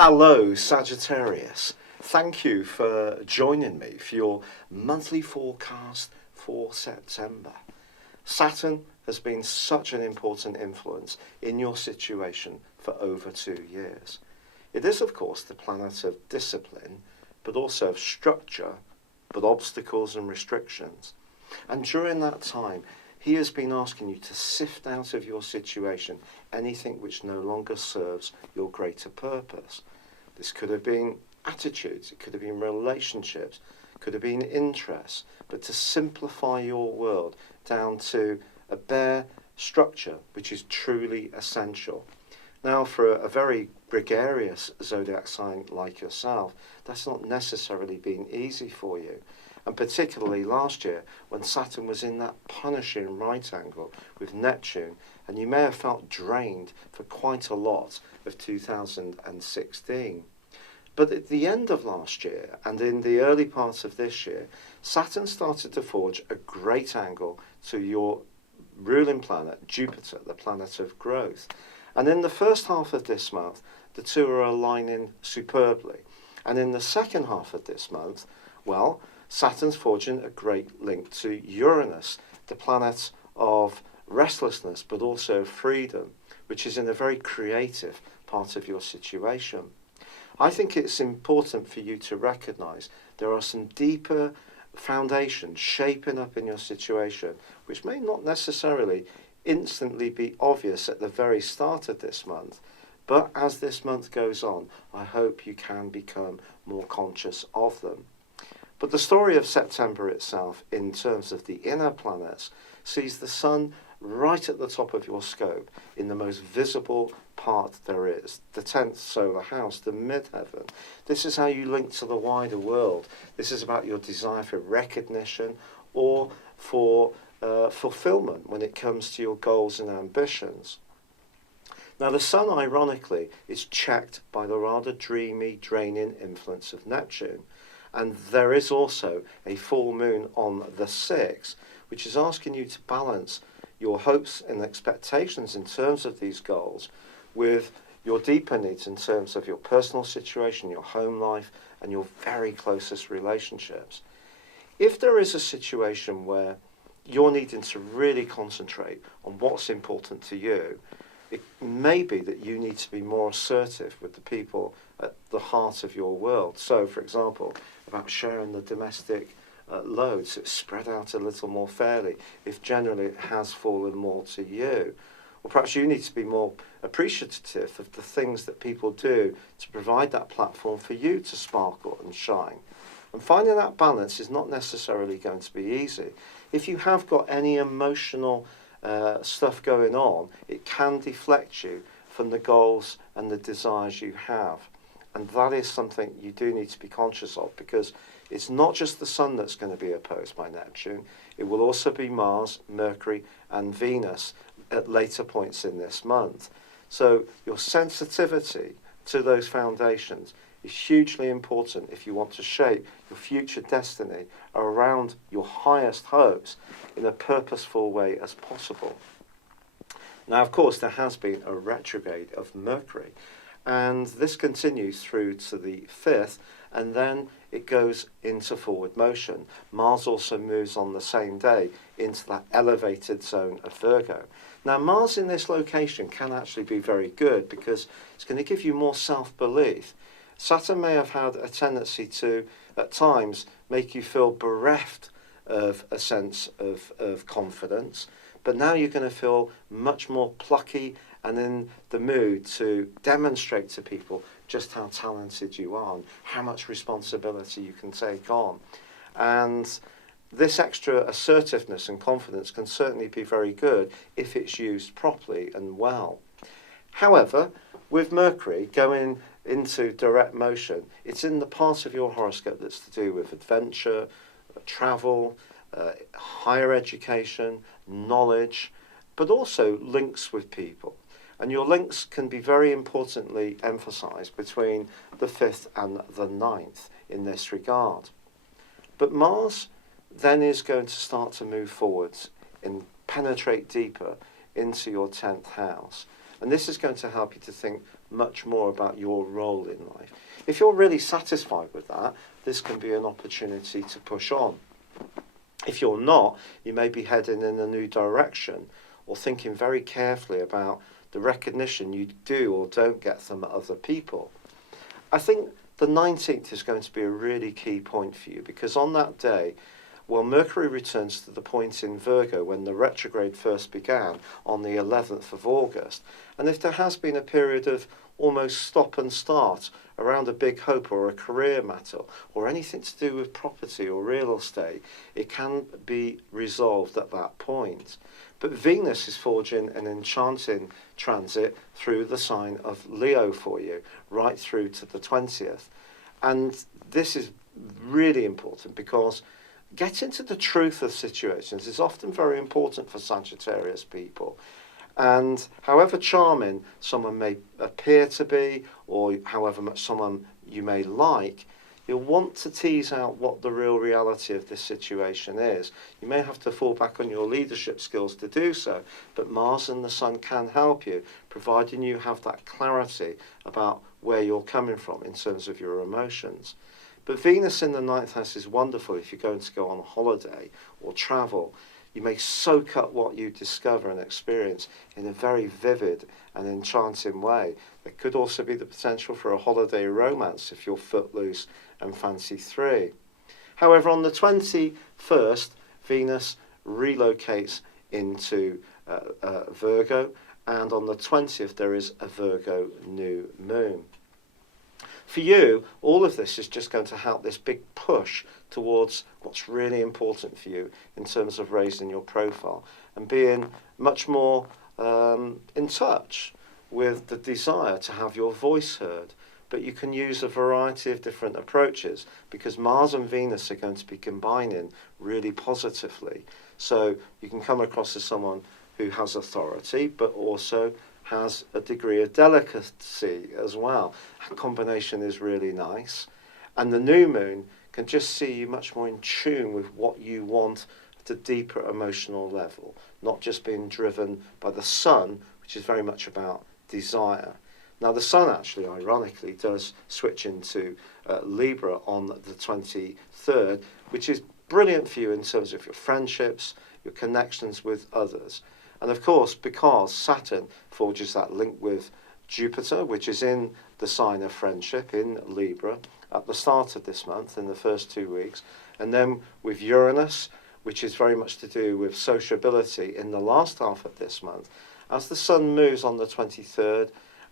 Hello, Sagittarius. Thank you for joining me for your monthly forecast for September. Saturn has been such an important influence in your situation for over 2 years. It is, of course, the planet of discipline, but also of structure, but obstacles and restrictions. And during that time, he has been asking you to sift out of your situation anything which no longer serves your greater purpose. This could have been attitudes, it could have been relationships, could have been interests, but to simplify your world down to a bare structure which is truly essential. Now, for a very gregarious zodiac sign like yourself, that's not necessarily been easy for you. And particularly last year, when Saturn was in that punishing right angle with Neptune, and you may have felt drained for quite a lot of 2016. But at the end of last year, and in the early part of this year, Saturn started to forge a great angle to your ruling planet, Jupiter, the planet of growth. And in the first half of this month, the two are aligning superbly. And in the second half of this month, well, Saturn's forging a great link to Uranus, the planet of restlessness, but also freedom, which is in a very creative part of your situation. I think it's important for you to recognize there are some deeper foundations shaping up in your situation, which may not necessarily instantly be obvious at the very start of this month. But as this month goes on, I hope you can become more conscious of them. But the story of September itself, in terms of the inner planets, sees the Sun right at the top of your scope, in the most visible part there is, the 10th solar house, the midheaven. This is how you link to the wider world. This is about your desire for recognition or for fulfillment when it comes to your goals and ambitions. Now, the Sun, ironically, is checked by the rather dreamy, draining influence of Neptune. And there is also a full moon on the 6th, which is asking you to balance your hopes and expectations in terms of these goals with your deeper needs in terms of your personal situation, your home life, and your very closest relationships. If there is a situation where you're needing to really concentrate on what's important to you, it may be that you need to be more assertive with the people at the heart of your world. So, for example, about sharing the domestic load, so it's spread out a little more fairly, if generally it has fallen more to you. Or perhaps you need to be more appreciative of the things that people do to provide that platform for you to sparkle and shine. And finding that balance is not necessarily going to be easy. If you have got any emotional stuff going on, it can deflect you from the goals and the desires you have. And that is something you do need to be conscious of, because it's not just the Sun that's going to be opposed by Neptune. It will also be Mars, Mercury, and Venus at later points in this month. So your sensitivity to those foundations is hugely important if you want to shape your future destiny around your highest hopes in a purposeful way as possible. Now, of course, there has been a retrograde of Mercury, and this continues through to the 5th, and then it goes into forward motion. Mars also moves on the same day into that elevated zone of Virgo. Now, Mars in this location can actually be very good because it's going to give you more self-belief. Saturn may have had a tendency to, at times, make you feel bereft of a sense of confidence, but now you're going to feel much more plucky and in the mood to demonstrate to people just how talented you are and how much responsibility you can take on. And this extra assertiveness and confidence can certainly be very good if it's used properly and well. However, with Mercury going into direct motion, it's in the part of your horoscope that's to do with adventure, travel, higher education, knowledge, but also links with people. And your links can be very importantly emphasised between the 5th and the 9th in this regard. But Mars then is going to start to move forwards and penetrate deeper into your 10th house. And this is going to help you to think much more about your role in life. If you're really satisfied with that, this can be an opportunity to push on. If you're not, you may be heading in a new direction or thinking very carefully about the recognition you do or don't get from other people. I think the 19th is going to be a really key point for you, because on that day, well, Mercury returns to the point in Virgo when the retrograde first began on the 11th of August. And if there has been a period of almost stop and start around a big hope or a career matter or anything to do with property or real estate, it can be resolved at that point. But Venus is forging an enchanting transit through the sign of Leo for you, right through to the 20th. And this is really important, because getting to the truth of situations is often very important for Sagittarius people. And however charming someone may appear to be, or however much someone you may like, you'll want to tease out what the real reality of this situation is. You may have to fall back on your leadership skills to do so, but Mars and the Sun can help you, providing you have that clarity about where you're coming from in terms of your emotions. But Venus in the 9th house is wonderful if you're going to go on a holiday or travel. You may soak up what you discover and experience in a very vivid and enchanting way. There could also be the potential for a holiday romance if you're footloose and fancy free. However, on the 21st, Venus relocates into Virgo, and on the 20th there is a Virgo new moon. For you, all of this is just going to help this big push towards what's really important for you in terms of raising your profile and being much more in touch with the desire to have your voice heard. But you can use a variety of different approaches, because Mars and Venus are going to be combining really positively. So you can come across as someone who has authority, but also has a degree of delicacy as well. That combination is really nice. And the new moon can just see you much more in tune with what you want at a deeper emotional level, not just being driven by the sun, which is very much about desire. Now, the sun actually, ironically, does switch into Libra on the 23rd, which is brilliant for you in terms of your friendships, your connections with others. And of course, because Saturn forges that link with Jupiter, which is in the sign of friendship in Libra at the start of this month, in the first 2 weeks, and then with Uranus, which is very much to do with sociability in the last half of this month, as the sun moves on the 23rd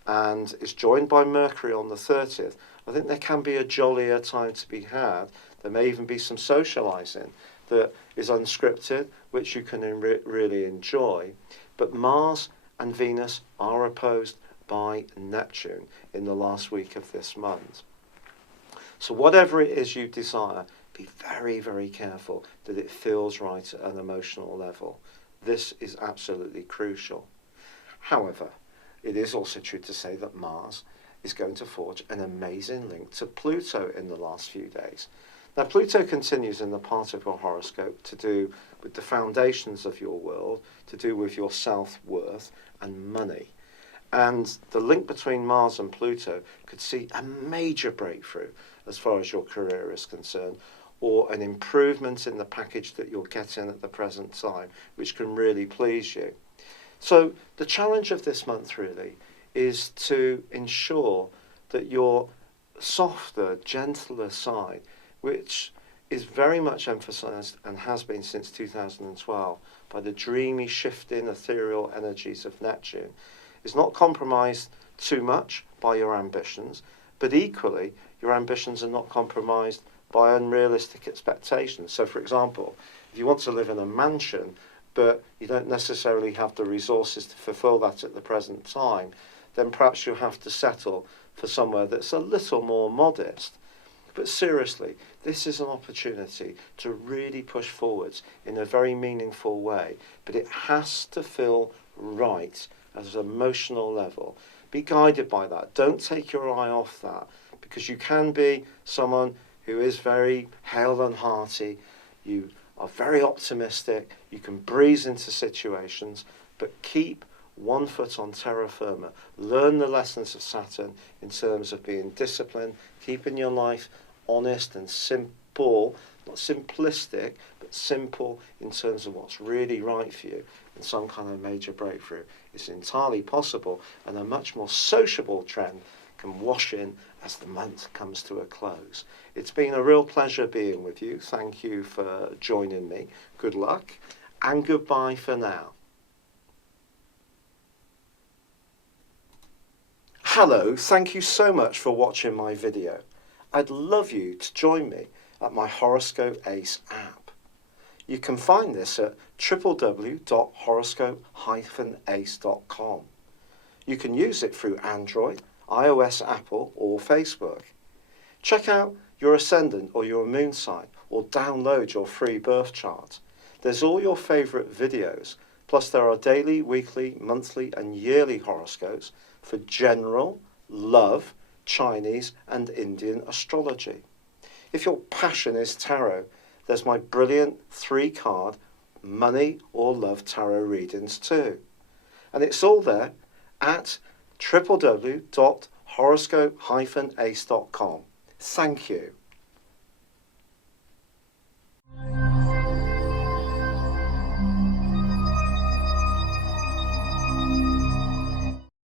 and is joined by Mercury on the 30th, I think there can be a jollier time to be had. There may even be some socialising that is unscripted, which you can really enjoy. But Mars and Venus are opposed by Neptune in the last week of this month. So whatever it is you desire, be very, very careful that it feels right at an emotional level. This is absolutely crucial. However, it is also true to say that Mars is going to forge an amazing link to Pluto in the last few days. Now, Pluto continues in the part of your horoscope to do with the foundations of your world, to do with your self-worth and money. And the link between Mars and Pluto could see a major breakthrough as far as your career is concerned, or an improvement in the package that you're getting at the present time, which can really please you. So the challenge of this month really is to ensure that your softer, gentler side, which is very much emphasised and has been since 2012 by the dreamy, shifting, ethereal energies of Neptune, is not compromised too much by your ambitions, but equally your ambitions are not compromised by unrealistic expectations. So, for example, if you want to live in a mansion, but you don't necessarily have the resources to fulfil that at the present time, then perhaps you'll have to settle for somewhere that's a little more modest. But seriously, this is an opportunity to really push forwards in a very meaningful way, but it has to feel right at an emotional level. Be guided by that. Don't take your eye off that, because you can be someone who is very hale and hearty, you are very optimistic, you can breeze into situations, but keep one foot on terra firma. Learn the lessons of Saturn in terms of being disciplined, keeping your life honest and simple, not simplistic, but simple in terms of what's really right for you, and some kind of major breakthrough is entirely possible, and a much more sociable trend can wash in as the month comes to a close. It's been a real pleasure being with you. Thank you for joining me. Good luck, and goodbye for now. Hello, thank you so much for watching my video. I'd love you to join me at my Horoscope Ace app. You can find this at www.horoscope-ace.com. You can use it through Android, iOS, Apple or Facebook. Check out your ascendant or your moon sign or download your free birth chart. There's all your favourite videos, plus there are daily, weekly, monthly and yearly horoscopes for general, love, Chinese and Indian astrology. If your passion is tarot, there's my brilliant 3-card money or love tarot readings too. And it's all there at www.horoscope-ace.com. Thank you.